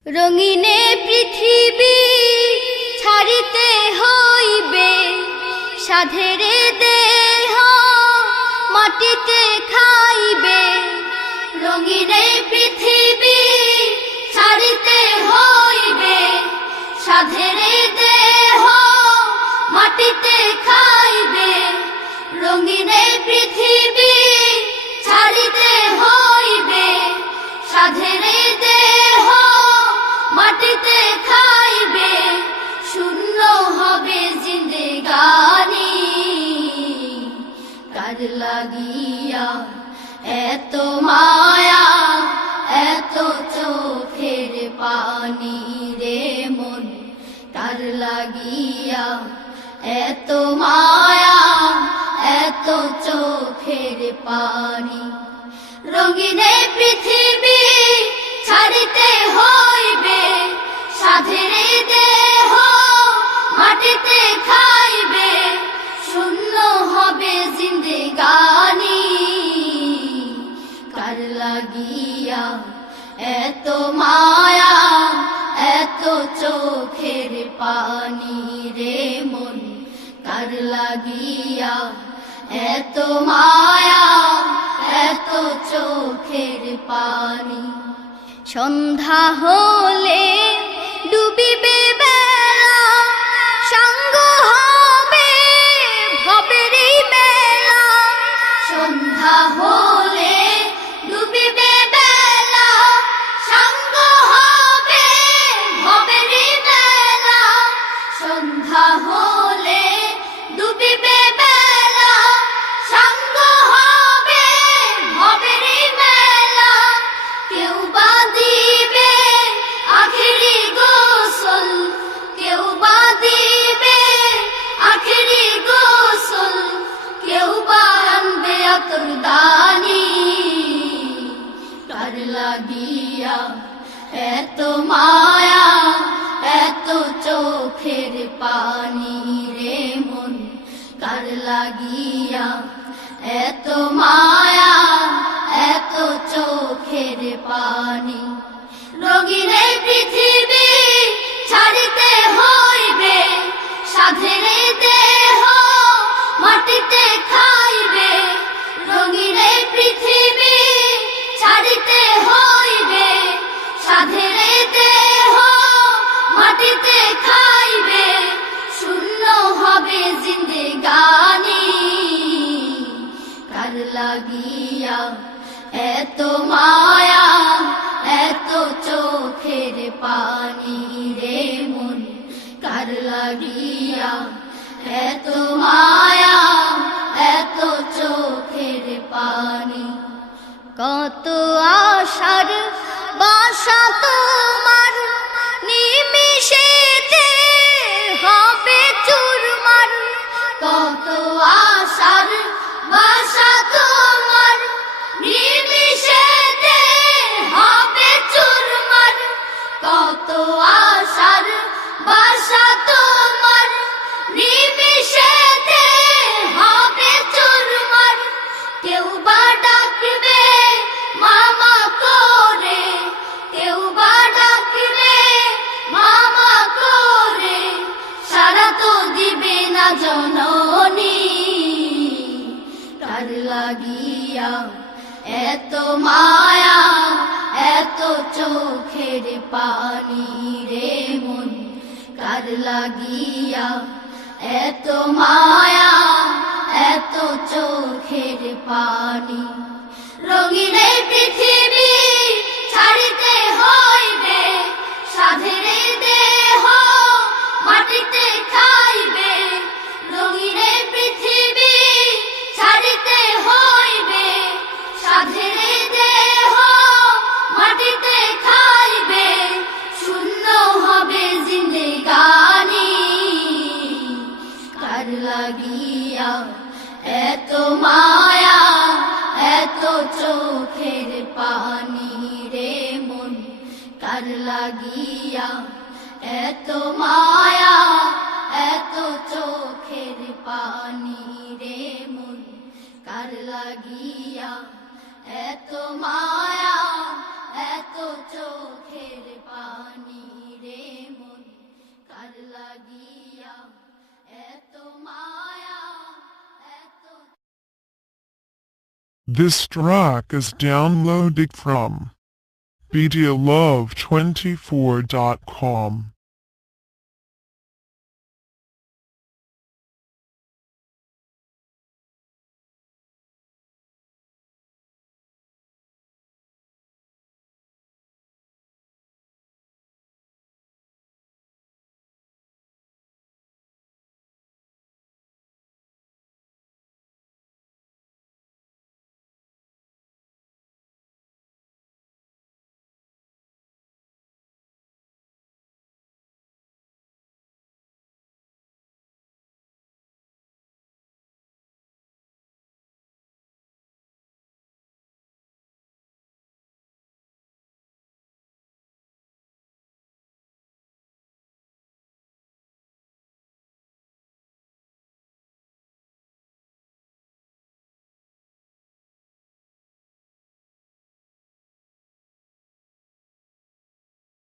রঙিনে পৃথিবী ছাড়িতে হইবে, সাধেরে দেহ মাটিতে খাইবে। রঙিনে পৃথিবী ছাড়িতে হইবে, সাধেরে দেহ মাটিতে খাইবে। রঙিনে পৃথিবী ছাড়িতে হইবে, সাধেরে দেহ মাটিতে খাইবে। শূন্য হবে জিন্দেগানি, কার লাগিয়া এত মায়া, এত চোখের পানি রে মন। কার লাগিয়া এত মায়া, এত চোখের পানি। রঙিনে পৃথিবী ছাড়িতে হইবে, সাধেরে দেহ মাটিতে খাইবে। শূন্য হবে জিন্দেগানি, কার লাগিয়া এত মায়া, এত চোখের পানি রে মন। কার লাগিয়া এত মায়া, এত চোখের পানি। সন্ধ্যা হলে ডুবিবে বেলা, সাঙ্গ হবে ভবেরই মেলা। সন্ধ্যা হলে ডুবিবে বেলা, সাঙ্গ হবে ভবেরই মেলা। সন্ধ্যা হলে ডুবিবে বেলা, সাঙ্গ হবে ভবেরই মেলা। কেউ বা দিবে আখেরি গোসল, কেউ বা দিবে আখেরি গোসল। কেউ বা আনবে আতরদানি, কার লাগিয়া এত মায়া, এত চোখের পানি রে মন। কার লাগিয়া এত মায়া, এত চোখের পানি। রঙিনে পৃথিবী ছাড়িতে হইবে, সাধেরে দেহ মাটিতে খাইবে। রঙিনে পৃথিবী ছাড়িতে হইবে, সাধেরে দেহ মাটিতে খাইবে। শূন্য হবে জিন্দেগানি, কার লাগিয়া এত মায়া, এত চোখের পানি রে মন। কার লাগিয়া এত মায়া, এত চোখের পানি। কত আশার বাসা তোমার, নিমিষেতে হবে চুরমার। কত আশার বাসা তোমার, নিমিষেতে হবে চুরমার। কত আশার বাসা তোমার, নিমিষেতে হবে চুরমার। কেউ বা ডাকবে মামা করে, কেউ বা ডাকবে মামা করে। সারা তো দিবে না জননী, কার লাগিয়া এত মায়া, এত চোখের পানি রে মন। কার লাগিয়া এত মায়া, এত চোখের পানি। রঙিনে পৃথিবী ছাড়িতে হইবে, সাধেরে দেহ মাটিতে খাইবে। রঙিনে পৃথিবী ছাড়িতে হইবে, সাধেরে দেহ মাটিতে খাইবে। শূন্য হবে জিন্দেগানি, কার লাগিয়া এত মায়া, এত চোখের পানি রে মন। কার লাগিয়া এত মায়া, এত চোখের পানি রে মন। কার লাগিয়া এত মায়া, এত চোখের পানি। This track is downloaded from videolove24.com.